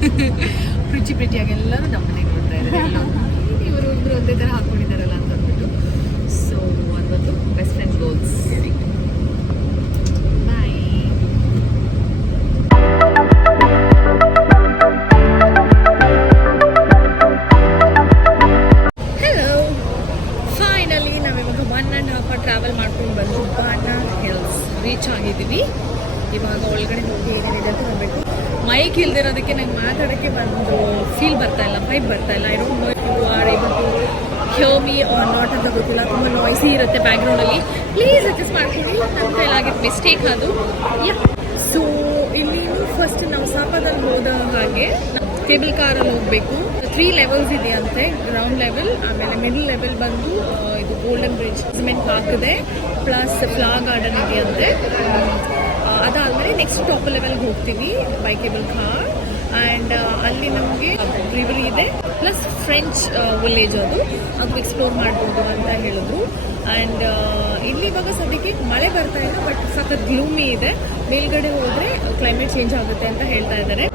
ಪ್ರಿಟಿಯಾಗಿ ಎಲ್ಲರೂ ನಮ್ಮ ಮನೆಗೆ ಬರ್ತಾ ಇದ್ದಾರೆ. ಇವರು ಇಬ್ಬರು ಒಂದೇ ಥರ ಹಾಕ್ಕೊಂಡಿದ್ದಾರಲ್ಲ ಅಂತ ಅಂದ್ಬಿಟ್ಟು. ಸೊ ಅದೊಂದು ಬೆಸ್ಟ್ ಫ್ರೆಂಡ್ ಗೋಲ್ಸ್. ಬಾಯ್. ಹಲೋ, ಫೈನಲಿ ನಾವಿವಾಗ 1.5 hour ಟ್ರಾವೆಲ್ ಮಾಡ್ಕೊಂಡು ಬಂದು ಬಾಣ ಹಿಲ್ಸ್ ರೀಚ್ ಆಗಿದ್ದೀವಿ. ಇವಾಗ ಒಳಗಡೆ ಹೋಗಿ ಏನೇನಿದೆ ಅಂತ ನೋಡಬೇಕು. ಮೈಕ್ ಇಲ್ದಿರೋದಕ್ಕೆ ನಂಗೆ ಮಾತಾಡೋಕ್ಕೆ ಒಂದು ಫೀಲ್ ಬರ್ತಾ ಇಲ್ಲ, ವೈಬ್ ಬರ್ತಾ ಇಲ್ಲ. I don't know you are able to hear me or not ಅಂತ ಗೊತ್ತಿಲ್ಲ. ತುಂಬ ನಾಯ್ಸಿ ಇರುತ್ತೆ ಬ್ಯಾಕ್ಗ್ರೌಂಡಲ್ಲಿ. ಪ್ಲೀಸ್ ಅಡ್ಜಸ್ಟ್ ಮಾಡ್ಕೊಳ್ಳಿ, ನಮ್ಮ ಕೈಲಾಗಿದ್ದು ಮಿಸ್ಟೇಕ್ ಅದು. ಸೊ ಇಲ್ಲಿ ಫಸ್ಟ್ ನಾವು ಸಾಪಾದಲ್ಲಿ ಹೋದ ಹಾಗೆ ಕೇಬಲ್ ಕಾರಲ್ಲಿ ಹೋಗಬೇಕು. 3 levels ಇದೆಯಂತೆ. ಗ್ರೌಂಡ್ ಲೆವೆಲ್, ಆಮೇಲೆ ಮಿಡಲ್ ಲೆವೆಲ್ ಬಂದು ಇದು ಗೋಲ್ಡನ್ ಬ್ರಿಡ್ಜ್ ಸಿಮೆಂಟ್ ಪಾರ್ಕ್ ಇದೆ, ಪ್ಲಸ್ ಫ್ಲವರ್ ಗಾರ್ಡನ್ ಇದೆಯಂತೆ. ಅದಾದಮೇಲೆ ನೆಕ್ಸ್ಟ್ ಟಾಪ್ ಲೆವೆಲ್ಗೆ ಹೋಗ್ತೀವಿ ಬೈ ಕೇಬಲ್ ಕಾರ್. ಆ್ಯಂಡ್ ಅಲ್ಲಿ ನಮಗೆ ರಿವರ್ ಇದೆ, ಪ್ಲಸ್ ಫ್ರೆಂಚ್ ವಿಲೇಜ್ ಅದು ಎಕ್ಸ್ಪ್ಲೋರ್ ಮಾಡ್ಬೋದು ಅಂತ ಹೇಳಿದ್ರು. ಆ್ಯಂಡ್ ಇಲ್ಲಿ ಇವಾಗ ಸದ್ಯಕ್ಕೆ ಮಳೆ ಬರ್ತಾ ಇಲ್ಲ, ಬಟ್ ಸಖತ್ ಗ್ಲೂಮಿ ಇದೆ. ಮೇಲ್ಗಡೆ ಹೋದರೆ ಕ್ಲೈಮೇಟ್ ಚೇಂಜ್ ಆಗುತ್ತೆ ಅಂತ ಹೇಳ್ತಾ ಇದ್ದಾರೆ.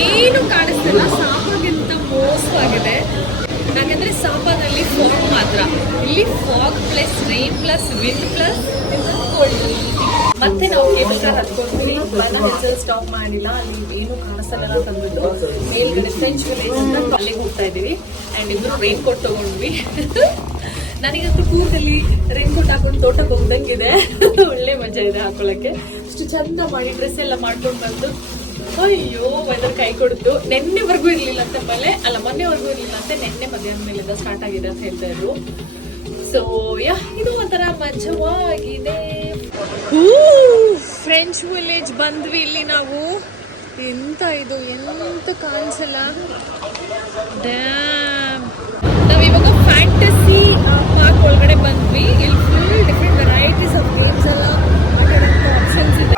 ಏನು ಕಾಣಿಸ್ತಿಲ್ಲ, ಸಾಪಾಗಿಂತ ಮೋಸವಾಗಿದೆ. ಯಾಕಂದ್ರೆ ಸಾಪಾದಲ್ಲಿ ಫಾಗ್ ಮಾತ್ರ, ಇಲ್ಲಿ fog plus rain plus wind plus cold. ಮತ್ತೆ ನಾವು ಕೇಬಲ್ ಕಾರ್ ಹತ್ಕೊಂಡ್ವಿ. ಬಾಣ ಹಿಲ್ಸ್ ಸ್ಟಾಪ್ ಮಾಡಿಲ್ಲ, ಅಲ್ಲಿ ಏನು ಕಾಣಿಸಲ್ಲ ತಂದ್ಬಿಟ್ಟು ಮೇಲ್ಗಡೆ ಫ್ರೆಂಚ್ ವಿಲೇಜ್ ಅಂತ ಅಲ್ಲಿಗೆ ಹೋಗ್ತಾ ಇದೀವಿ. ಅಂಡ್ ಇಬ್ರು ರೈನ್ ಕೋಟ್ ತಗೊಂಡ್ವಿ. ನನಗಂತೂ ಕೂರ್ದಲ್ಲಿ ರೈನ್ ಕೋಟ್ ಹಾಕೊಂಡು ತೋಟಕ್ಕೆ ಹೋಗ್ದಂಗಿದೆ. ಒಳ್ಳೆ ಮಜಾ ಇದೆ ಹಾಕೊಳ್ಳಕ್ಕೆ. ಅಷ್ಟು ಚಂದ ಮಾಡಿ ಡ್ರೆಸ್ ಎಲ್ಲ ಮಾಡ್ಕೊಂಡು ಬಂದು ಅಯ್ಯೋ ವೆದರ್ ಕೈ ಕೊಡ್ತು. ನೆನ್ನೆವರೆಗೂ ಇರ್ಲಿಲ್ಲ ಅಂತ ಮೊನ್ನೆವರೆಗೂ ಇರ್ಲಿಲ್ಲ ಅಂತ ನೆನ್ನೆ ಮಧ್ಯಾಹ್ನ ಮೇಲಿಂದ ಸ್ಟಾರ್ಟ್ ಆಗಿದೆ ಅಂತ ಹೇಳ್ತಾ ಇದ್ರು. ಸೊ ಇದು ಒಂಥರ ಮಜವಾಗಿದೆ. ಫ್ರೆಂಚ್ ವಿಲೇಜ್ ಬಂದ್ವಿ. ಇಲ್ಲಿ ನಾವು ಎಂತ ಇದು ಎಂತ ಕಾಣಿಸಲ್ಲ. ಡ್ಯಾಮ್. ನಾವಿವಾಗ ಫ್ಯಾಂಟಸಿ ಪಾರ್ಕ್ ಒಳಗಡೆ ಬಂದ್ವಿ. ಇಲ್ಲಿ full different varieties of games ಎಲ್ಲ ಆಟಾಡೋಂಥ ಆಪ್ಷನ್ಸ್ ಇದೆ.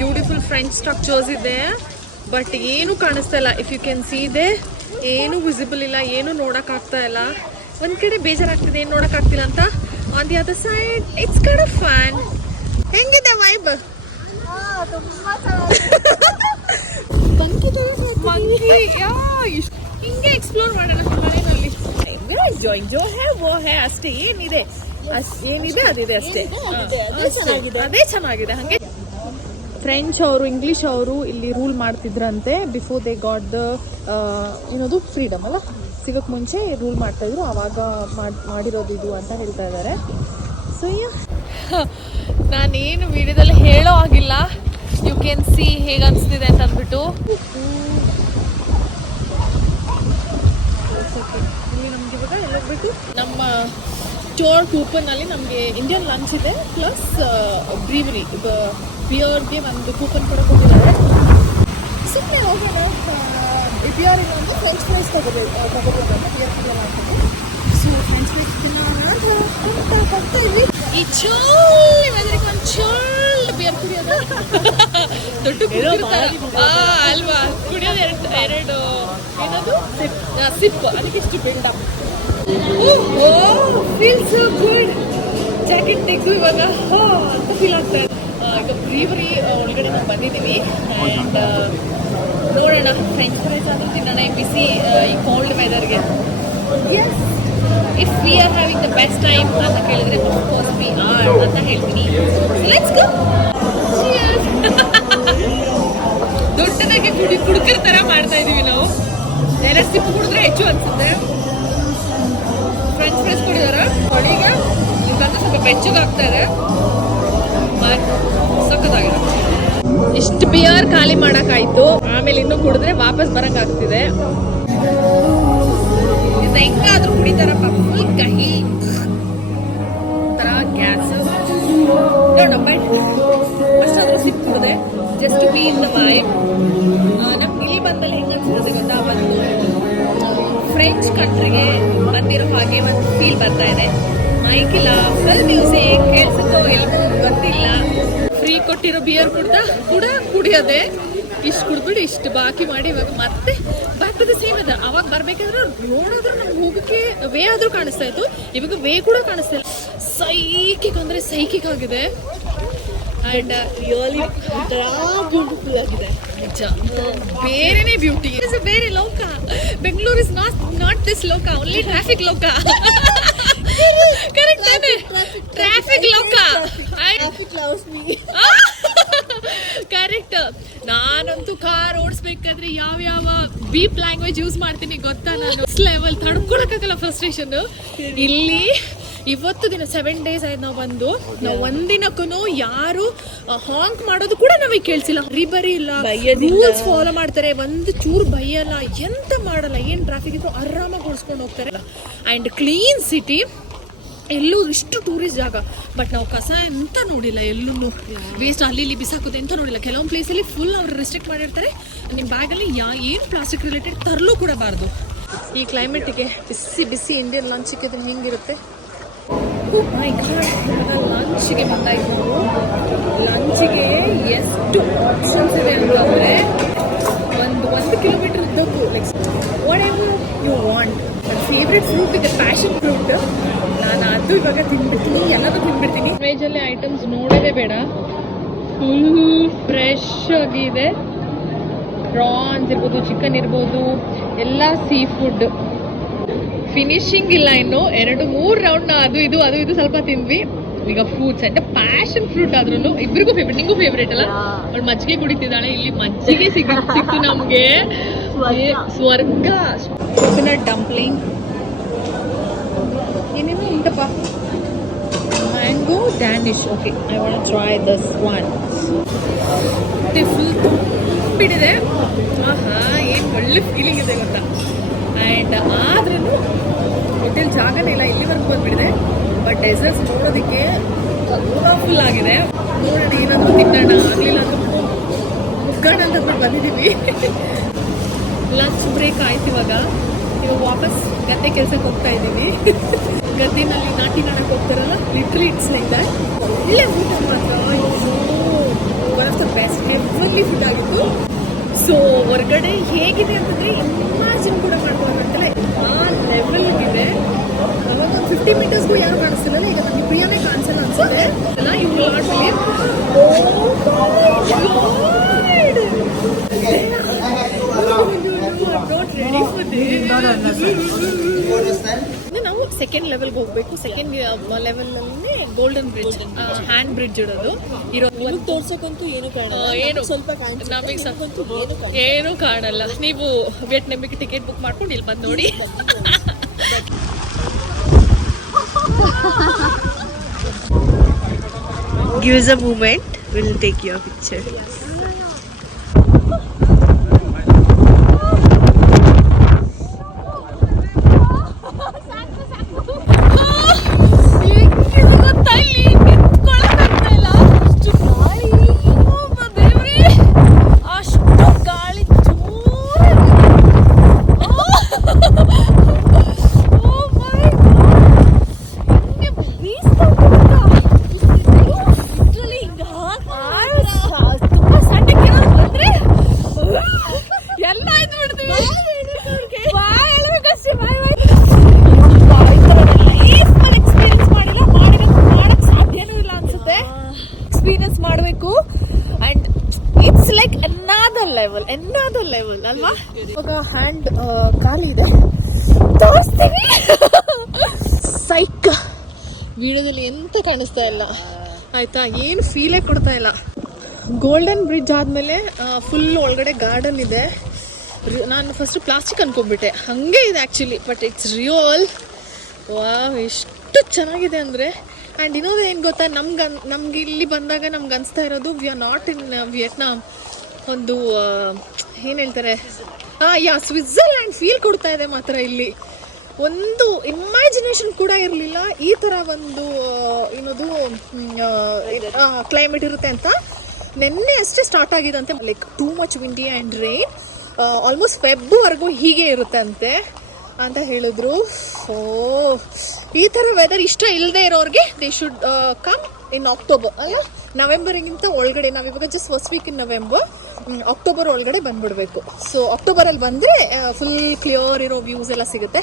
ಬ್ಯೂಟಿಫುಲ್ ಫ್ರೆಂಚ್ ಸ್ಟ್ರಕ್ಚರ್ಸ್ ಇದೆ, ಬಟ್ ಏನು ಕಾಣಿಸ್ತಾ ಇಲ್ಲ. ಇಫ್ ಯು ಕ್ಯಾನ್ ಸಿ ಇದೆ, ಏನು ವಿಸಿಬಲ್ ಇಲ್ಲ, ಏನು ನೋಡೋಕ್ಕಾಗ್ತಾ ಇಲ್ಲ. ಒಂದು ಕಡೆ ಬೇಜಾರಾಗ್ತಿದೆ ಏನು ನೋಡೋಕ್ಕಾಗ್ತಿಲ್ಲ ಅಂತ. On the other side it's kind of fun. ಹೆಂಗಿದೆ ವೈಬ್? ಹಿಂಗೆ ಎಕ್ಸ್ಪ್ಲೋರ್ ಮಾಡೋಣ ಮನೆಯಲ್ಲಿ. ಅಷ್ಟೇ, ಏನಿದೆ ಅದಿದೆ ಅಷ್ಟೇ. ಅದೇ ಚೆನ್ನಾಗಿದೆ. ಹಂಗೆ ಫ್ರೆಂಚ್ ಅವರು ಇಂಗ್ಲೀಷ್ ಅವರು ಇಲ್ಲಿ ರೂಲ್ ಮಾಡ್ತಿದ್ರಂತೆ. ಬಿಫೋರ್ ದೇ ಗಾಟ್ ದ ಏನದು ಫ್ರೀಡಮ್ ಅಲ್ಲ, ಸಿಗೋಕ್ಕೆ ಮುಂಚೆ ರೂಲ್ ಮಾಡ್ತಾಯಿದ್ರು, ಆವಾಗ ಮಾಡಿರೋದು ಇದು ಅಂತ ಹೇಳ್ತಾ ಇದ್ದಾರೆ. ಸೊ ನಾನೇನು ವಿಡಿಯೋದಲ್ಲಿ ಹೇಳೋ ಆಗಿಲ್ಲ. ಯು ಕ್ಯಾನ್ ಸಿ ಹೇಗೆ ಅನಿಸ್ತಿದೆ ಅಂತ ಅಂದ್ಬಿಟ್ಟು. ಇಲ್ಲಿ ನಮ್ಗೆ ಇವಾಗ ಎಲ್ಲ ಹೋಗ್ಬಿಟ್ಟು ನಮ್ಮ ಸ್ಟೋರ್ ಕೂಪನ್ನಲ್ಲಿ ನಮಗೆ ಇಂಡಿಯನ್ ಲಂಚ್ ಇದೆ, ಪ್ಲಸ್ ಬ್ರೀವರಿ ಬಿಯರ್ಗೆ ಒಂದು ಕೂಪನ್ ಕೂಡ ಕೊಟ್ಟಿದ್ದಾರೆ. ಸುಮ್ಮನೆ ಹೋಗಿ ನಾವು ಬಿಯರಿಗೆ ಒಂದು ಫ್ರೆಂಚ್ ಫ್ರೈಸ್ ತಗೋಬೋದು ಅಂತ ಬಿಯರ್ ಕೂಡ ಮಾಡ್ತೀವಿ. ಸೊ ಫ್ರೆಂಚ್ ಫ್ರೈಸ್ ಬರ್ತಾ ಇದ್ವಿ. ಈ ಚೋಲ್ ವೆದರಿಗೆ ಒಂದು ಚೋಲ್ಡ್ ಬಿಯರ್ ಕುಡಿಯೋದು ದೊಡ್ಡ ಕುಡಿಯೋದು ಅಲ್ವಾ? ಕುಡಿಯೋದು ಎರಡು ಏನದು ಸಿಪ್, ಅದಕ್ಕೆ ಇಷ್ಟು buildup. Feel so good. Jacket ತೆಗೆದು ಇವಾಗ ಅಂತ ಫೀಲ್ ಆಗ್ತಾ ಇದೆ. ಈಗ ಬ್ರೀವರಿ ಒಳಗಡೆ ನಾವು ಬಂದಿದ್ದೀವಿ. ಆ್ಯಂಡ್ ನೋಡೋಣ, ಫ್ರೆಂಚ್ ಫ್ರೈಸ್ ಆದರೂ ತಿನ್ನೋಣ ಈ ಬಿಸಿ ಈ ಕೋಲ್ಡ್ ವೆದರ್ಗೆ. Yes, if we are having the best time ಅಂತ ಕೇಳಿದ್ರೆ ಅಫ್ಕೋರ್ಸ್ ವಿ ಆರ್ ಅಂತ ಹೇಳ್ತೀನಿ. Let's go. ದೊಡ್ಡದಾಗಿ ಕುಡುಕರ ಥರ ಮಾಡ್ತಾ ಇದ್ದೀವಿ ನಾವು. ಎರಡು ಸಿಪ್ಪು ಕುಡಿದ್ರೆ ಹೆಚ್ಚು ಅನ್ಸುತ್ತೆ. ಫ್ರೆಂಚ್ ಫ್ರೈಸ್ ಕುಡಿದಾರ ಹೊಳಿಗೆ ಇದಂತ ಸ್ವಲ್ಪ ಬೆಚ್ಚಗಾಗ್ತಾ ಇದೆ. ಸಖತ್ತಾಗಿದೆ. ಇಷ್ಟು ಬಿಯರ್ ಖಾಲಿ ಮಾಡೋಕ್ಕಾಯ್ತು. ಆಮೇಲೆ ಇನ್ನೂ ಕುಡಿದ್ರೆ ವಾಪಸ್ ಬರೋಕ್ಕಾಗ್ತಿದೆ. ಇದು ಹೆಂಗಾದ್ರೂ ಕುಡಿತಾರಪ್ಪ, ಫುಲ್ ಕಹಿ ಥರ ಗ್ಯಾಸ್. ಅಷ್ಟಾದ್ರೂ ಸಿಕ್ಕಿದೆ just B in the vibe. ನಮ್ಗೆ ಇಲ್ಲಿ ಬಂದ್ಮೇಲೆ ಹೆಂಗೆ ಅನ್ಸುತ್ತೆ ಗೊತ್ತಾ, ಒಂದು ಫ್ರೆಂಚ್ ಕಂಟ್ರಿಗೆ ಬಂದಿರೋ ಹಾಗೆ ಒಂದು ಫೀಲ್ ಬರ್ತಾ ಇದೆ. ಮೈಕಿಲ್ಲ, ಫುಲ್ ಮ್ಯೂಸಿಕ್ ಕೇಳಿಸುತ್ತೋ ಎಲ್ಲೋ ಗೊತ್ತಿಲ್ಲ. ಫ್ರೀ ಕೊಟ್ಟಿರೋ ಬಿಯರ್ ಕುಡಿಯೋದೆ, ಇಷ್ಟು ಕುಡ್ಬಿಟ್ಟು ಇಷ್ಟು ಬಾಕಿ ಮಾಡಿ ಇವಾಗ ಮತ್ತೆ ಬ್ಯಾಕ್ ಟು ದ ಸೇಮ್ ಇದೆ. ಅವಾಗ ಬರ್ಬೇಕಾದ್ರೆ ನೋಡಿದ್ರೆ ನಮ್ಗೆ ಹೋಗೋಕ್ಕೆ ವೇ ಆದರೂ ಕಾಣಿಸ್ತಾ ಇತ್ತು, ಇವಾಗ ವೇ ಕೂಡ ಕಾಣಿಸ್ತಾ ಇಲ್ಲ. ಸೈಕಿಕ್ ಅಂದರೆ ಸೈಕಿಕ್ ಆಗಿದೆ ಆ್ಯಂಡ್ ರಿಯಲಿ ಬ್ಯೂಟಿಫುಲ್ ಆಗಿದೆ ನಿಜ. ಬೇರೆನೇ ಬ್ಯೂಟಿ, ಇಟ್ಸ್ ಅ ಬೇರೆ ಲೋಕ. ಬೆಂಗಳೂರು ಇಸ್ ನಾಟ್ ದಿಸ್ ಲೋಕ, ಓನ್ಲಿ ಟ್ರಾಫಿಕ್ ಲೋಕ. ಕರೆಕ್ಟ್ ತಾನೆ? ಟ್ರಾಫಿಕ್ ಲೋಕ. ಕರೆಕ್ಟ್. ನಾನಂತೂ ಕಾರ್ ಓಡಿಸ್ಬೇಕಾದ್ರೆ ಯಾವ ಬೀಪ್ ಲ್ಯಾಂಗ್ವೇಜ್ ಯೂಸ್ ಮಾಡ್ತೀನಿ ಗೊತ್ತಾ? ನಾನು ಲೆವೆಲ್ ತಡ್ಕೊಳಕ್ಕಾಗಲ್ಲ ಫ್ರಸ್ಟ್ರೇಷನ್. ಇಲ್ಲಿ ಇವತ್ತು ದಿನ 7 days ಆಯ್ತು ನಾವು ಬಂದು. ನಾವು ಒಂದಿನಕ್ಕೂ ಯಾರು ಹಾಂಕ್ ಮಾಡೋದು ಕೂಡ ನಮಗೆ ಕೇಳಿಸಿಲ್ಲ, ಬರೀ ಇಲ್ಲ, ರೂಲ್ಸ್ ಫಾಲೋ ಮಾಡ್ತಾರೆ, ಒಂದು ಚೂರು ಬೈಯಲ್ಲ, ಎಂತ ಮಾಡಲ್ಲ. ಏನು ಟ್ರಾಫಿಕ್ ಇದ್ರು ಆರಾಮಾಗಿ ಓಡಿಸ್ಕೊಂಡು ಹೋಗ್ತಾರೆ. ಆ್ಯಂಡ್ ಕ್ಲೀನ್ ಸಿಟಿ, ಎಲ್ಲೂ ಇಷ್ಟು ಟೂರಿಸ್ಟ್ ಜಾಗ, ಬಟ್ ನಾವು ಕಸ ಎಂತ ನೋಡಿಲ್ಲ, ಎಲ್ಲೂ ವೇಸ್ಟ್ ಅಲ್ಲಿ ಇಲ್ಲಿ ಬಿಸಾಕೋದು ಎಂತ ನೋಡಿಲ್ಲ. ಕೆಲವೊಂದು ಪ್ಲೇಸಲ್ಲಿ ಫುಲ್ ಅವ್ರು ರೆಸ್ಟ್ರಿಕ್ಟ್ ಮಾಡಿರ್ತಾರೆ, ನಿಮ್ಮ ಬ್ಯಾಗಲ್ಲಿ ಏನು ಪ್ಲಾಸ್ಟಿಕ್ ರಿಲೇಟೆಡ್ ತರಲು ಕೂಡ ಬಾರ್ದು. ಈ ಕ್ಲೈಮೇಟಿಗೆ ಬಿಸಿ ಬಿಸಿ ಇಂಡಿಯನ್ ಲಂಚ್ ಸಿಕ್ಕಿದ್ರೆ ಹಿಂಗಿರುತ್ತೆ. ಲಂಚ್ಗೆ ಬಂದಾಯ್ತು ನಾವು. ಲಂಚ್ಗೆ ಎಷ್ಟು ಆಪ್ಷನ್ಸ್ ಇದೆ ಅಂತಂದರೆ ಒಂದು ಕಿಲೋಮೀಟರ್ ಉದ್ದಕ್ಕೂ like whatever you want. But favourite fruit ಇದೆ ಪ್ಯಾಷನ್ ಫ್ರೂಟ್. ನಾನು ಅದು ಇವಾಗ ತಿನ್ಬಿಡ್ತೀನಿ, ಎಲ್ಲದೂ ತಿನ್ಬಿಡ್ತೀನಿ. ವೆಜಲ್ಲಿ ಐಟಮ್ಸ್ ನೋಡೋದೇ ಬೇಡ, ಫುಲ್ ಫ್ರೆಶ್ ಆಗಿದೆ. ಪ್ರಾನ್ಸ್ ಇರ್ಬೋದು, ಚಿಕನ್ ಇರ್ಬೋದು, ಎಲ್ಲ ಸೀ ಫುಡ್. ಫಿನಿಶಿಂಗ್ ಇಲ್ಲ ಇನ್ನು, 2-3 ರೌಂಡ್ ಅದು ಇದು ಸ್ವಲ್ಪ ತಿಂದ್ವಿ. ಈಗ ಫ್ರೂಟ್ಸ್ ಅಂತ ಪ್ಯಾಷನ್ ಫ್ರೂಟ್ ಆದ್ರೂ ಇಬ್ಬರಿಗೂ ಫೇವ್ರೇಟ್. ನಿಂಗೂ ಫೇವ್ರೇಟ್ ಅಲ್ಲ? ಅವಳು ಮಜ್ಜಿಗೆ ಕುಡಿತಿದ್ದಾಳೆ, ಇಲ್ಲಿ ಮಜ್ಜಿಗೆ ಸಿಕ್ತು ನಮಗೆ, ಸ್ವರ್ಗ. ಕೋಕೋನಟ್ ಡಂಪ್ಲಿಂಗ್ ಏನೇನು ಉಂಟಪ್ಪ. Mango danish. Okay, I want try this one. Full ತುಂಬಿಡಿದೆ. ಆಹಾ, ಏನು ಒಳ್ಳೆ ಫೀಲಿಂಗ್ ಇದೆ ಗೊತ್ತಾ. ಆ್ಯಂಡ್ ಆದ್ರೂ ಹೋಟೆಲ್ ಜಾಗನೇ ಇಲ್ಲ, ಇಲ್ಲಿವರೆಗೂ ಬಂದುಬಿಡಿದೆ. ಬಟ್ ಡೆಸರ್ಟ್ಸ್ ನೋಡೋದಕ್ಕೆ ಫುಲ್ ಆಗಿದೆ. ನೋಡೋಣ ಏನಾದರೂ ತಿನ್ನೋಣ, ಆಗಲಿಲ್ಲ ಅಂದ್ರೆ ಮುಗ್ಗೋಣ ಅಂತ ಬಂದಿದ್ದೀವಿ. ಲಂಚ್ ಬ್ರೇಕ್ ಆಯ್ತು. ಇವಾಗ ವಾಪಸ್ ಗದ್ದೆ ಕೆಲಸಕ್ಕೆ ಹೋಗ್ತಾ ಇದ್ದೀವಿ. ಗದ್ದೆನಲ್ಲಿ ನಾಟಿ ಮಾಡಕ್ಕೆ ಹೋಗ್ತಾರಲ್ಲ, ಲಿಟ್ರಲಿ ಇಟ್ಸ್ ಲೈಕ್ ದಟ್. ಒಳ್ಳೆ ಊಟ ಮಾತ್ರ, one of the best everly food ಆಗಿತ್ತು. ಸೊ ಹೊರಗಡೆ ಹೇಗಿದೆ ಅಂತಂದರೆ ಇಮ್ಯಾಜಿನ್ ಕೂಡ ಮಾಡ್ಕೊಳ್ಳೋಕ್ಕಂತಲೇ ಆ ಲೆವೆಲ್ಗಿದೆ. ಅವಾಗ ಒಂದು 50 ಮೀಟರ್ಸ್ಗೂ ಯಾರು ಕಾಣಿಸ್ತಿಲ್ಲ. ಈಗ ನನಗೆ ಪ್ರಿಯಾನೇ ಕಾಣಿಸಲ್ಲ ಅನ್ಸುತ್ತೆ ಅಲ್ಲ. ಇವ್ರು ಆಡ್ಮೇಲೆ ನಾವು ಸೆಕೆಂಡ್ ಲೆವೆಲ್ಗೆ ಹೋಗ್ಬೇಕು. ಸೆಕೆಂಡ್ ಲೆವೆಲಲ್ಲಿ ಗೋಲ್ಡನ್ ಬ್ರಿಡ್ಜ್, ಹ್ಯಾಂಡ್ ಬ್ರಿಡ್ಜ್ ಇರೋದು ತೋರ್ಸಕ್ಕಂತೂ ಏನು ಸ್ವಲ್ಪ ನಮಗೆ ಏನೂ ಕಾಣಲ್ಲ. ನೀವು ವಿಯೆಟ್ನಾಮಿಗೆ ಟಿಕೆಟ್ ಬುಕ್ ಮಾಡ್ಕೊಂಡು ಇಲ್ಲಿ ಬಂದು ನೋಡಿ. Give us a moment, we'll take your picture. another level ಅಲ್ವಾ. ಇವಾಗ ಹ್ಯಾಂಡ್ ಖಾಲಿ ಇದೆ, ತೋರಿಸ್ತೀನಿ. ಸೈಕ್ ವಿಡಿಯೋದಲ್ಲಿ ಎಂತ ಕಾಣಿಸ್ತಾ ಇಲ್ಲ ಆಯ್ತಾ, ಏನು ಫೀಲೇ ಕೊಡ್ತಾ ಇಲ್ಲ. ಗೋಲ್ಡನ್ ಬ್ರಿಡ್ಜ್ ಆದಮೇಲೆ ಫುಲ್ ಒಳಗಡೆ ಗಾರ್ಡನ್ ಇದೆ. ನಾನು ಫಸ್ಟ್ ಪ್ಲಾಸ್ಟಿಕ್ ಅನ್ಕೊಂಡ್ಬಿಟ್ಟೆ, ಹಾಗೆ ಇದೆ actually, but it's real. Wow, ಎಷ್ಟು ಚೆನ್ನಾಗಿದೆ ಅಂದರೆ. ಆ್ಯಂಡ್ ಇನ್ನೊಂದು ಏನು ಗೊತ್ತಾ, ನಮ್ಗೆ ಇಲ್ಲಿ ಬಂದಾಗ ನಮ್ಗೆ ಅನಿಸ್ತಾ ಇರೋದು we are not in Vietnam. ಒಂದು ಏನು ಹೇಳ್ತಾರೆ, ಸ್ವಿಟ್ಜರ್ಲ್ಯಾಂಡ್ ಫೀಲ್ ಕೊಡ್ತಾ ಇದೆ ಮಾತ್ರ. ಇಲ್ಲಿ ಒಂದು ಇಮ್ಯಾಜಿನೇಷನ್ ಕೂಡ ಇರಲಿಲ್ಲ ಈ ಥರ ಒಂದು ಏನದು ಕ್ಲೈಮೇಟ್ ಇರುತ್ತೆ ಅಂತ. ನೆನ್ನೆ ಅಷ್ಟೇ ಸ್ಟಾರ್ಟ್ ಆಗಿದಂತೆ, like too much windy and rain. Almost ಫೆಬ್ವರೆಗೂ ಹೀಗೆ ಇರುತ್ತೆ ಅಂತೆ. ಅಂತ ಹೇಳಿದ್ರು. ಓ ಈ ಥರ ವೆದರ್ ಇಷ್ಟ ಇಲ್ಲದೆ ಇರೋರಿಗೆ they should come in October ಅಲ್ಲ, ನವೆಂಬರ್ಗಿಂತ ಒಳಗಡೆ. ನಾವಿವಾಗ just first week in November, October ಒಳಗಡೆ ಬಂದ್ಬಿಡ್ಬೇಕು. ಸೊ ಅಕ್ಟೋಬರಲ್ಲಿ ಬಂದರೆ ಫುಲ್ ಕ್ಲಿಯರ್ ಇರೋ ವ್ಯೂಸ್ ಎಲ್ಲ ಸಿಗುತ್ತೆ.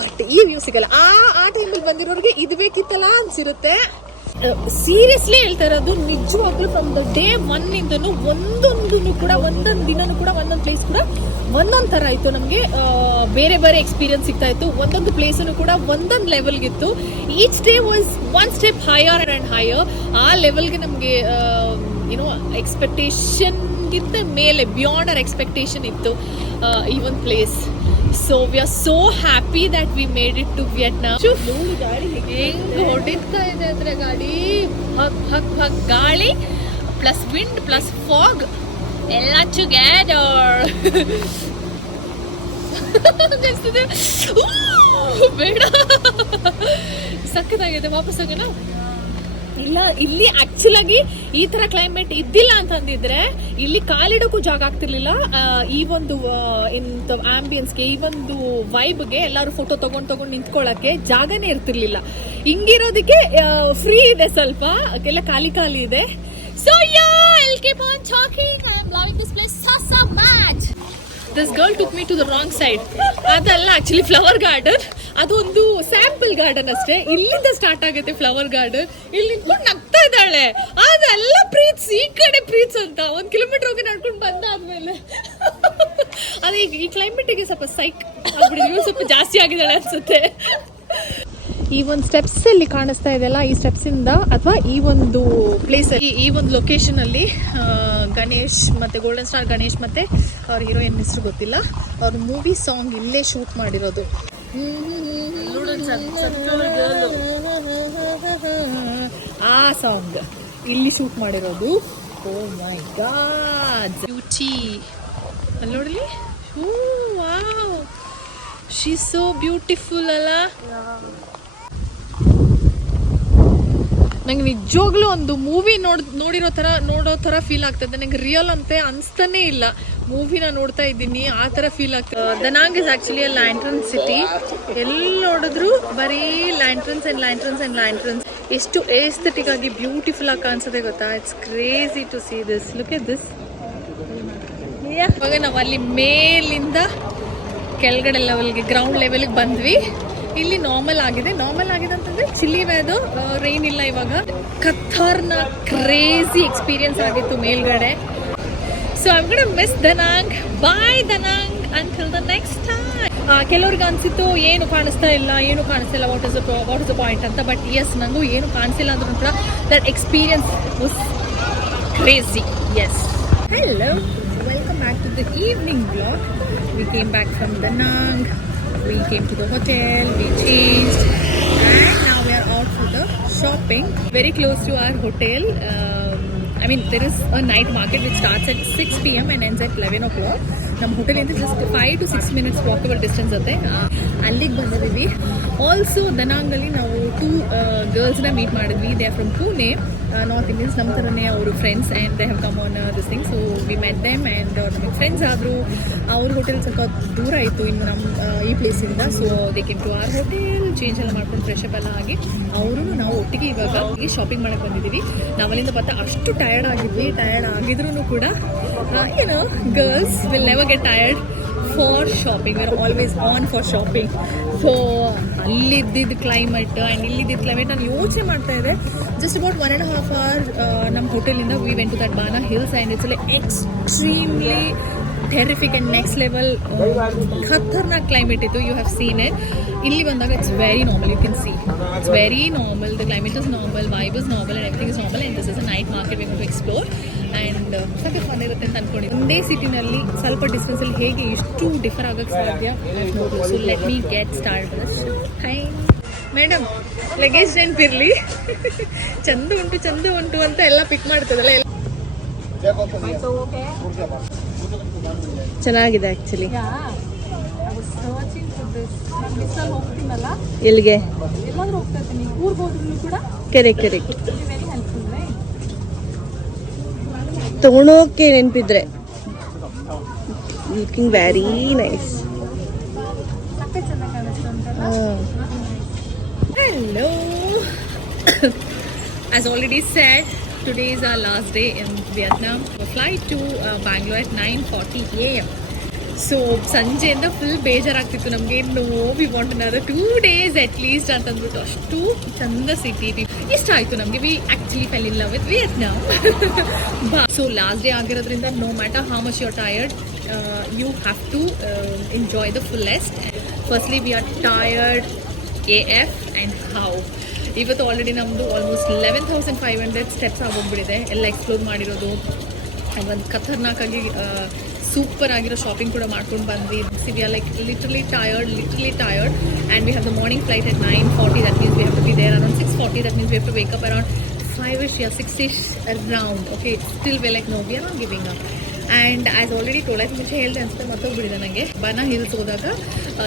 ಬಟ್ ಈ ವ್ಯೂ ಸಿಗಲ್ಲ. ಆ ಟೈಮಲ್ಲಿ ಬಂದಿರೋರಿಗೆ ಇದು ಬೇಕಿತ್ತಲ್ಲ ಅನ್ಸಿರುತ್ತೆ. ಸೀರಿಯಸ್ಲಿ ಹೇಳ್ತಾ ಇರೋದು, ನಿಜವಾಗ್ಲೂ ಫ್ರಮ್ ದ ಡೇ ಒನ್ ಇಂದನು ಒಂದೊಂದು ಕೂಡ ಒಂದೊಂದು ದಿನನೂ ಕೂಡ ಒಂದೊಂದು ಪ್ಲೇಸ್ ಕೂಡ ಒಂದೊಂದು ಥರ ಇತ್ತು. ನಮಗೆ ಬೇರೆ ಬೇರೆ ಎಕ್ಸ್ಪೀರಿಯನ್ಸ್ ಸಿಗ್ತಾ ಇತ್ತು. ಒಂದೊಂದು ಪ್ಲೇಸನ್ನು ಕೂಡ ಒಂದೊಂದು ಲೆವೆಲ್ಗಿತ್ತು. Each day was one step higher and higher. ಆ ಲೆವೆಲ್ಗೆ ನಮಗೆ ಏನೋ ಎಕ್ಸ್ಪೆಕ್ಟೇಷನ್ಗಿಂತ ಮೇಲೆ ಬಿಯಾಂಡ್ ಅವರ್ ಎಕ್ಸ್ಪೆಕ್ಟೇಷನ್ ಇತ್ತು ಈ ಒಂದು place. So we are so happy that we made it to Vietnam. ಹೆಂಗ್ ಹೊಡಿತಾ ಇದೆ ಅಂದ್ರೆ ಗಾಡಿ, ಹಕ್ ಗಾಳಿ ಪ್ಲಸ್ ವಿಂಡ್ ಪ್ಲಸ್ ಫಾಗ್ ಎಲ್ಲ ಟುಗೆದರ್. ಬೇಡ, ಸಕ್ಕತ್ತಾಗಿದೆ. ವಾಪಸ್ ಹೋಗೋಣ. ಇಲ್ಲ, ಇಲ್ಲಿ ಆಕ್ಚುಲ್ ಆಗಿ ಈ ತರ ಕ್ಲೈಮೇಟ್ ಇದ್ದಿಲ್ಲ ಅಂತಂದಿದ್ರೆ ಇಲ್ಲಿ ಕಾಲಿಡೋಕ್ಕೂ ಜಾಗ ಆಗ್ತಿರ್ಲಿಲ್ಲ. ಈ ಒಂದು ಆಂಬಿಯನ್ಸ್ಗೆ, ಈ ಒಂದು ವೈಬ್ಗೆ ಎಲ್ಲರೂ ಫೋಟೋ ತಗೊಂಡು ನಿಂತ್ಕೊಳ್ಳಕ್ಕೆ ಜಾಗನೇ ಇರ್ತಿರ್ಲಿಲ್ಲ. ಹಿಂಗಿರೋದಕ್ಕೆ ಫ್ರೀ ಇದೆ, ಸ್ವಲ್ಪ ಎಲ್ಲ ಖಾಲಿ ಇದೆ. So I'll keep on talking. I'm loving this place so much. This girl took me to the wrong side. ಅದಲ್ಲ ಆಕ್ಚುಲಿ ಫ್ಲವರ್ ಗಾರ್ಡನ್, ಅದು ಒಂದು ಸ್ಯಾಂಪಲ್ ಗಾರ್ಡನ್ ಅಷ್ಟೇ. ಇಲ್ಲಿಂದ ಸ್ಟಾರ್ಟ್ ಆಗುತ್ತೆ ಫ್ಲವರ್ ಗಾರ್ಡನ್. ಇಲ್ಲಿ ನಿಂತ್ಕೊಂಡು ನಗ್ತಾ ಇದ್ದಾಳೆ. ಅದೆಲ್ಲ ಪ್ರೀತ್ಸ್, ಈ ಕಡೆ ಪ್ರೀತ್ಸ್ ಅಂತ 1 ಕಿಲೋಮೀಟರ್ ಹೋಗಿ ನಡ್ಕೊಂಡು ಬಂದಾದ್ಮೇಲೆ ಅದೇ ಈ ಕ್ಲೈಮೇಟಿಗೆ ಸ್ವಲ್ಪ ಸೈಕ್ ಆಗ್ಬಿಟ್ಟಿದ್ವಿ, ಸ್ವಲ್ಪ ಜಾಸ್ತಿ ಆಗಿದ್ದಾಳೆ ಅನ್ಸುತ್ತೆ. ಈ ಒಂದು ಸ್ಟೆಪ್ಸ್ ಅಲ್ಲಿ ಕಾಣಿಸ್ತಾ ಇದೆಯಲ್ಲ, ಈ ಸ್ಟೆಪ್ಸ್ ಇಂದ ಅಥವಾ ಈ ಒಂದು ಪ್ಲೇಸ್ ಅಲ್ಲಿ, ಈ ಒಂದು ಲೊಕೇಶನ್ ಅಲ್ಲಿ ಗಣೇಶ್ ಮತ್ತೆ ಗೋಲ್ಡನ್ ಸ್ಟಾರ್ ಗಣೇಶ್ ಮತ್ತೆ ಅವ್ರ ಹೀರೋಯಿನ್ ಹೆಸರು ಗೊತ್ತಿಲ್ಲ, ಅವ್ರ ಮೂವಿ ಸಾಂಗ್ ಇಲ್ಲೇ ಶೂಟ್ ಮಾಡಿರೋದು. ಆ ಸಾಂಗ್ ಇಲ್ಲಿ ಶೂಟ್ ಮಾಡಿರೋದು. ಓ ಮೈ ಗಾಡ್, ಬ್ಯೂಟಿ ಅಲ್ಲಿ ನೋಡಲಿ. Wow, she is so beautiful ಅಲ್ಲ. ನಂಗೆ ನಿಜವಾಗ್ಲೂ ಒಂದು ಮೂವಿ ನೋಡೋ ಥರ ಫೀಲ್ ಆಗ್ತದೆ. ನಂಗೆ ರಿಯಲ್ ಅಂತೆ ಅನಿಸ್ತಾನೆ ಇಲ್ಲ. ಮೂವಿನ ನೋಡ್ತಾ ಇದ್ದೀನಿ, ಆ ಥರ ಫೀಲ್ ಆಗ್ತದೆ. ದನಾಂಗ್ ಇಸ್ ಆ್ಯಕ್ಚುಲಿ ಅ ಲ್ಯಾಂಟ್ರನ್ ಸಿಟಿ. ಎಲ್ಲಿ ನೋಡಿದ್ರು ಬರೀ ಲ್ಯಾಂಟ್ರನ್ಸ್ ಆ್ಯಂಡ್ ಲ್ಯಾಂಟ್ರನ್ಸ್ ಆ್ಯಂಡ್ ಲ್ಯಾಂಟ್ರನ್ಸ್. ಎಷ್ಟು ಏಸ್ಥೆಟಿಕ್ ಆಗಿ ಬ್ಯೂಟಿಫುಲ್ ಆಗಿ ಕಾಣಿಸುತ್ತೆ ಗೊತ್ತಾ. It's crazy to see this. Look at this. ಇವಾಗ ನಾವು ಅಲ್ಲಿ ಮೇಲಿಂದ ಕೆಳಗಡೆ ಲೆವೆಲ್ಗೆ, ಗ್ರೌಂಡ್ ಲೆವೆಲ್ಗೆ ಬಂದ್ವಿ. ಇಲ್ಲಿ ನಾರ್ಮಲ್ ಆಗಿದೆ ಅಂತಂದ್ರೆ ಚಿಲ್ಲಿ ವೆದರ್, ರೈನ್ ಇಲ್ಲ ಇವಾಗ. ಕಥರ್ನ ಕ್ರೇಜಿ ಎಕ್ಸ್ಪೀರಿಯನ್ಸ್ ಆಗಿತ್ತು ಮೇಲ್ಗಡೆ. So I am gonna miss Danang. Bye Danang until the next time. ಕೆಲವ್ರಿಗೆ ಅನ್ಸಿತ್ತು ಏನು ಕಾಣಿಸ್ತಾ ಇಲ್ಲ, ವಾಟ್ ಇಸ್ ದ ಪಾಯಿಂಟ್ ಅಂತ. ಬಟ್ ಎಸ್, ನನಗೂ ಏನು ಕಾಣಿಸಿಲ್ಲ ಅಂದ್ರೂ ಕೂಡ that experience was crazy. Yes, hello, welcome back to the evening blog. We came back from Da Nang. We came to the hotel, we changed, and now we are out for the shopping. Very close to our hotel. I mean, there is a night market which starts at 6 p.m. and ends at 11 o'clock. ನಮ್ಮ ಹೋಟೆಲಿಂದ just 5 to 6 minutes walkable distance ಅತ್ತೆ. ಅಲ್ಲಿಗೆ ಬಂದಿದ್ದೀವಿ. Also ದನಾಂಗಲ್ಲಿ ನಾವು 2 ಗರ್ಲ್ಸ್ನ meet ಮಾಡಿದ್ವಿ. They are from Pune, north Indians, ನಮ್ಮ ಥರನೇ ಅವರು friends, and they have come on this thing. So we met them and ನಮಗೆ ಫ್ರೆಂಡ್ಸ್ ಆದರು. ಅವ್ರ ಹೋಟೆಲ್ ಸ್ವಲ್ಪ ದೂರ ಇತ್ತು ಇನ್ನು ನಮ್ಮ ಈ ಪ್ಲೇಸಿಂದ. So they came to our hotel, change ಎಲ್ಲ ಮಾಡ್ಕೊಂಡು ಫ್ರೆಶ್ ಅಪ್ ಎಲ್ಲ ಆಗಿ ಅವರು ನಾವು ಒಟ್ಟಿಗೆ ಇವಾಗ ಶಾಪಿಂಗ್ ಮಾಡಕ್ಕೆ ಬಂದಿದ್ದೀವಿ. ನಾವಲ್ಲಿಂದ ಬರ್ತಾ ಅಷ್ಟು ಟಯರ್ಡ್ ಆಗಿದ್ವಿ. ಟಯರ್ಡ್ ಆಗಿದ್ರೂ ಕೂಡ ಏನೋ girls will never get tired for shopping. We are always on for shopping. So ಅಲ್ಲಿದ್ದಿದ್ದ ಕ್ಲೈಮೇಟ್ ಆ್ಯಂಡ್ ಇಲ್ಲಿದ್ದಿದ್ದ ಕ್ಲೈಮೇಟ್ ನಾನು ಯೋಚನೆ ಮಾಡ್ತಾ ಇದ್ದೆ. ಜಸ್ಟ್ ಅಬೌಟ್ 1.5 hour ನಮ್ಮ ಹೋಟೆಲಿಂದ we went to that Bana hills and it's extremely terrific and next level ಖತರ್ನಾಕ್ climate ಇತ್ತು. You have seen it. ಇಲ್ಲಿ ಬಂದಾಗ it's very normal. You can see it's very normal. The climate is normal, vibe is normal, and everything is normal. And this is a night market we want to explore. And ಸ್ವಲ್ಪ fun ಇರುತ್ತೆ ಅಂತ ಅನ್ಕೊಂಡಿದ್ದೆ. ಒಂದೇ ಸಿಟಿನಲ್ಲಿ ಸ್ವಲ್ಪ ಡಿಸ್ಟೆನ್ಸಲ್ಲಿ ಹೇಗೆ ಇಷ್ಟು differ ಆಗೋಕ್ಕೆ ಸಾಧ್ಯ? So let me get start. High madam, luggage ನೆನಪಿರಲಿ. ಚಂದ ಉಂಟು ಅಂತ ಎಲ್ಲ ಪಿಕ್ ಮಾಡ್ತದಲ್ಲ. ಚೆನ್ನಾಗಿದೆ ಆ್ಯಕ್ಚುಲಿ. ಎಲ್ಲಿಗೆ? ಕರೆಕ್ಟ್. ತಗೊಳೋಕೆ ನೆನಪಿದ್ರೆ. Looking very nice. Hello. As already said, today is our last day in Vietnam. We fly to Bangalore at 9:40 a.m. So ಸಂಜೆಯಿಂದ ಫುಲ್ ಬೇಜಾರಾಗ್ತಿತ್ತು ನಮಗೆ. We want another 2 days at least ಅಂತಂದ್ಬಿಟ್ಟು. ಅಷ್ಟು ಚಂದ ಸಿಟಿ ಇಷ್ಟ ಆಯಿತು ನಮಗೆ. We actually fell in love with Vietnam. So last day ಆಗಿರೋದ್ರಿಂದ no matter how much you are tired, you have to enjoy the fullest. Firstly we are tired AF and how. ಇವತ್ತು already ನಮ್ಮದು almost 11,500 steps ಆಗೋಗ್ಬಿಟ್ಟಿದೆ ಎಲ್ಲ explore ಮಾಡಿರೋದು. ಒಂದು ಖತರ್ನಾಕಾಗಿ super ಆಗಿರೋ shopping ಕೂಡ ಮಾಡ್ಕೊಂಡು ಬಂದ್ವಿ. We are like literally tired and we have the morning flight at 9:40. That means we have to be there around 6:40. That means we have to wake up around 5ish, 6ish around. Okay, still we're like no, we are not giving up. And as already toll ಮುಂಚೆ ಹೇಳಿದೆ ಅನ್ಸುತ್ತೆ, ಮತ್ತೋಗ್ಬಿಟ್ಟಿದೆ ನನಗೆ. ಬನ hills ಹೋದಾಗ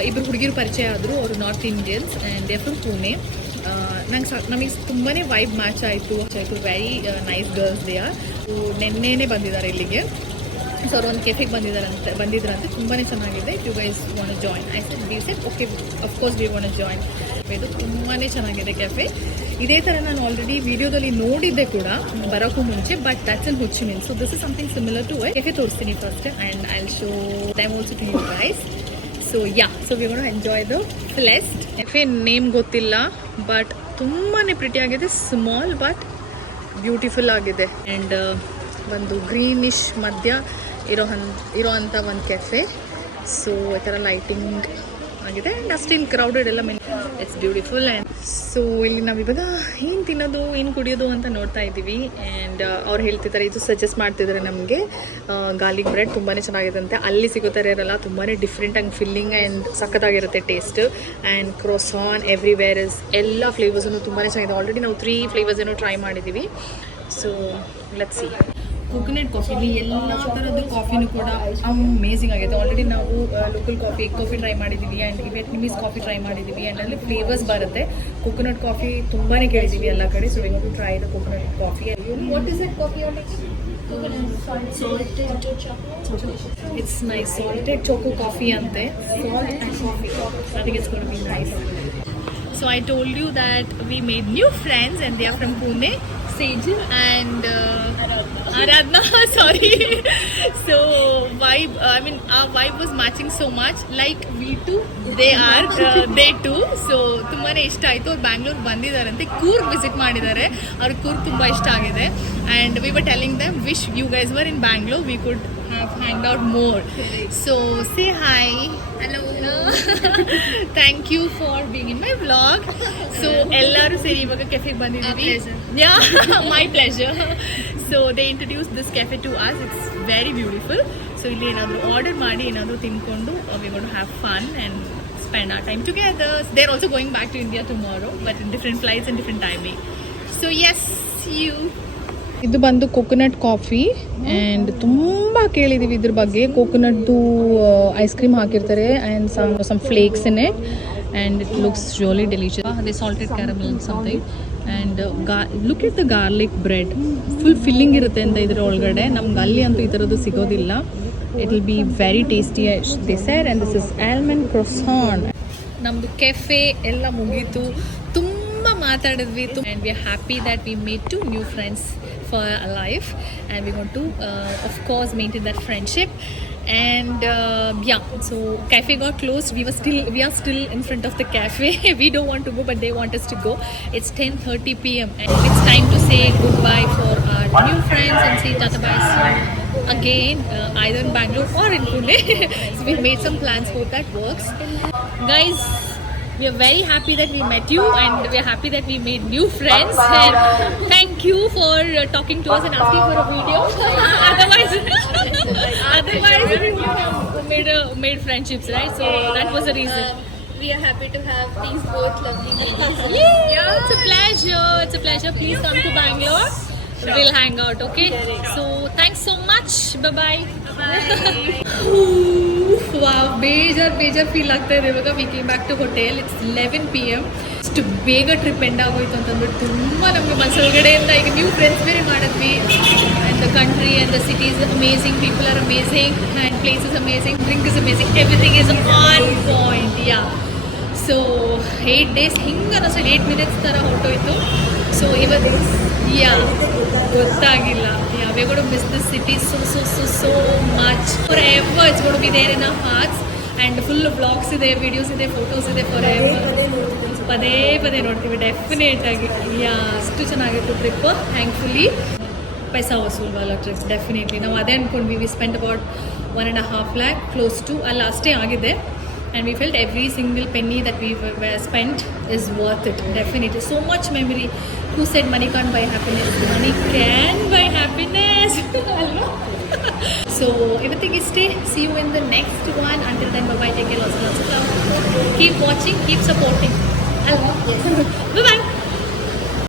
ಇಬ್ಬರು ಹುಡುಗಿರು ಪರಿಚಯ ಆದರು. ಅವರು north Indians and they from Pune. ನಮಗೆ ತುಂಬಾ ವೈಬ್ ಮ್ಯಾಚ್ ಆಯಿತು. Very nice girls they are. ನೆನ್ನೆನೇ ಬಂದಿದ್ದಾರೆ ಇಲ್ಲಿಗೆ. ಸೊ ಅವ್ರು ಒಂದು ಕೆಫೆಗೆ ಬಂದಿದ್ರಂತೆ. ತುಂಬಾ ಚೆನ್ನಾಗಿದೆ. You guys want to join? I said we said okay, of course we want to join. ಇದು ತುಂಬಾ ಚೆನ್ನಾಗಿದೆ ಕೆಫೆ. ಇದೇ ಥರ ನಾನು ಆಲ್ರೆಡಿ ವಿಡಿಯೋದಲ್ಲಿ ನೋಡಿದ್ದೆ ಕೂಡ ಬರೋಕ್ಕೂ ಮುಂಚೆ, but that's in Ho Chi Minh. So this is something similar to a cafe. ತೋರಿಸ್ತೀನಿ first and I will show them also to you guys. So so we want to enjoy the fullest. Cafe name ಗೊತ್ತಿಲ್ಲ, but ತುಂಬಾ ಪ್ರಿಟಿಯಾಗಿದೆ. Small but beautiful ಆಗಿದೆ. And ಒಂದು greenish ಮಧ್ಯ ಇರೋ ಅಂಥ ಒಂದು ಕೆಫೆ. ಸೊ ಈ ಥರ ಲೈಟಿಂಗ್ ಆಗಿದೆ ಆ್ಯಂಡ್ ಅಷ್ಟೇನು ಕ್ರೌಡೆಡ್ ಎಲ್ಲ ಇಟ್ಸ್ ಬ್ಯೂಟಿಫುಲ್. ಆ್ಯಂಡ್ ಸೊ ಇಲ್ಲಿ ನಾವಿವಾಗ ಏನು ತಿನ್ನೋದು ಏನು ಕುಡಿಯೋದು ಅಂತ ನೋಡ್ತಾ ಇದ್ದೀವಿ. ಆ್ಯಂಡ್ ಅವ್ರು ಹೇಳ್ತಿದ್ದಾರೆ, ಇದು ಸಜೆಸ್ಟ್ ಮಾಡ್ತಿದ್ದಾರೆ ನಮಗೆ, ಗಾರ್ಲಿಕ್ ಬ್ರೆಡ್ ತುಂಬಾ ಚೆನ್ನಾಗಿದೆ ಅಂತೆ. ಅಲ್ಲಿ ಸಿಗೋತಾರೆ ಇರಲ್ಲ, ತುಂಬಾ ಡಿಫ್ರೆಂಟಾಗಿ ಫಿಲ್ಲಿಂಗ್ ಆ್ಯಂಡ್ ಸಖತ್ತಾಗಿರುತ್ತೆ taste. And croissant everywhere is ಎಲ್ಲ ಫ್ಲೇವರ್ಸನ್ನು ತುಂಬಾ ಚೆನ್ನಾಗಿದೆ. ಆಲ್ರೆಡಿ ನಾವು 3 ಫ್ಲೇವರ್ಸ್ ಏನೋ ಟ್ರೈ ಮಾಡಿದ್ದೀವಿ. So let's see. ಕೋಕೋನಟ್ ಕಾಫಿಲಿ ಎಲ್ಲ ಥರದ್ದು ಕಾಫಿನೂ ಕೂಡ ಅಮೇಝಿಂಗ್ ಆಗಿದೆ. ಆಲ್ರೆಡಿ ನಾವು ಲೋಕಲ್ ಕಾಫಿ ಟ್ರೈ ಮಾಡಿದ್ದೀವಿ ಆ್ಯಂಡ್ ವಿಯೆಟ್ನಮೀಸ್ ಕಾಫಿ ಟ್ರೈ ಮಾಡಿದ್ದೀವಿ. ಆ್ಯಂಡ್ ಅಲ್ಲಿ ಫ್ಲೇವರ್ಸ್ ಬರುತ್ತೆ. ಕೋಕೋನಟ್ ಕಾಫಿ ತುಂಬಾ ಕೇಳಿದ್ದೀವಿ ಎಲ್ಲ ಕಡೆ. So we want to try the coconut coffee. What is it coffee? It's nice. Salted choco coffee ಅಂತೆ. Salt and coffee. I think it's going to be nice. So I told you that we made new friends and they are from Pune, Sejal and Aradhna. Sorry. So vibe, I mean our vibe was matching so much. Like we too, they are, they too. So ತುಂಬಾನೇ ಇಷ್ಟ ಆಯಿತು. ಅವ್ರು Bangalore ಬಂದಿದ್ದಾರಂತೆ, Coorg visit ಮಾಡಿದ್ದಾರೆ. ಅವ್ರಿಗೆ ಕೂರ್ಗ್ ತುಂಬ ಇಷ್ಟ ಆಗಿದೆ. And we were telling them, wish you guys were in Bangalore, we could have hanged out more. So say hi. Hello. Thank you for being in my vlog. So ಎಲ್ಲರೂ ಸೇರಿ ಇವಾಗ ಕೆಫೆಗೆ ಬಂದಿದ್ದೀವಿ. Yeah, my pleasure. So they introduced this cafe to us. It's very beautiful. So ಇಲ್ಲಿ ಏನಾದರೂ order ಮಾಡಿ ಏನಾದರೂ ತಿನ್ಕೊಂಡು we're going to have fun and spend our time together. They're also going back to India tomorrow, but in different flights and different timing. So yes, see you. ಇದು ಬಂದು coconut coffee and ತುಂಬ ಕೇಳಿದ್ದೀವಿ ಇದ್ರ ಬಗ್ಗೆ. ಕೋಕೋನಟ್ದು ice cream ಹಾಕಿರ್ತಾರೆ and some flakes in it and it looks really delicious. They salted caramel something and look at the garlic bread. Full filling ಇರುತ್ತೆ ಅಂತ ಇದ್ರ ಒಳಗಡೆ. ನಮ್ಗೆ ಅಲ್ಲಿ ಅಂತೂ ಈ ಥರದ್ದು ಸಿಗೋದಿಲ್ಲ. It will be very tasty they said. And this is almond croissant. ನಮ್ಮದು ಕೆಫೆ ಎಲ್ಲ ಮುಗೀತು. ತುಂಬ ಮಾತಾಡಿದ್ವಿ and we are happy that we made 2 new friends for our life and we want to of course maintain that friendship. And yeah, so cafe got closed. We are still in front of the cafe. We don't want to go, but they want us to go. It's 10:30 p.m. and it's time to say goodbye for our new friends and say tata bye again, either in Bangalore or in Pune. So we made some plans. Hope that works, guys. We are very happy that we met you and we are happy that we made new friends. And thank you for talking to us and asking for a video. otherwise we would have made friendships, right? So that was the reason. We are happy to have these both lovely ladies. Yeah, it's a pleasure. Please come to Bangalore. We'll hang out, okay? So thanks so much. Bye. Wow, ಬೇಜಾರ್ feel ಆಗ್ತಾ ಇದೆ ಇವಾಗ. We came back to hotel. It's 11 PM. ಇಷ್ಟು ಬೇಗ trip end ಆಗೋಯ್ತು ಅಂತಂದ್ಬಿಟ್ಟು ತುಂಬ ನಮಗೆ ಮನಸ್ಸೊಳಗಡೆಯಿಂದ ಈಗ ನ್ಯೂ ಫ್ರೆಂಡ್ಸ್ ಬೇರೆ ಮಾಡಿದ್ವಿ. And the country and the city is amazing, people are amazing and place is amazing, drink is amazing, everything is on point. Yeah, so 8 days ಹಿಂಗೆ ಅನ್ನಿಸ್ತು 8 minutes ಥರ ಹೊರಟೋಯ್ತು. ಸೊ ಇವತ್ತು ಯಾ ಗೊತ್ತಾಗಿಲ್ಲ. Yeah we got to miss this city so much. Forever it's going to be there in our hearts. And full blogs ಇದೆ, videos ಇದೆ, photos ಇದೆ, ಪದೇ ಪದೇ ನೋಡ್ತೀವಿ ಡೆಫಿನೇಟಾಗಿ. ಯಾ ಅಷ್ಟು ಚೆನ್ನಾಗಿತ್ತು ಟ್ರಿಪ್. ಥ್ಯಾಂಕ್ಫುಲಿ ಪೈಸಾ ವಸೂಲ್ ವಾಲ ಟ್ರಿಪ್ ಡೆಫಿನೆಟ್ಲಿ. ನಾವು ಅದೇ ಅಂದ್ಕೊಂಡ್ವಿ. We spend about 1.5 lakh close to ಅಲ್ಲ ಅಷ್ಟೇ ಆಗಿದೆ. And we felt every single penny that we spent is worth it definitely. So much memory. Who said money can't buy happiness? Money can buy happiness ಅಲ್ವಾ? So everything is stay. See you in the next one. Until then, bye bye. Take care. Lots of love. Keep watching. Keep supporting. Hello. Bye bye.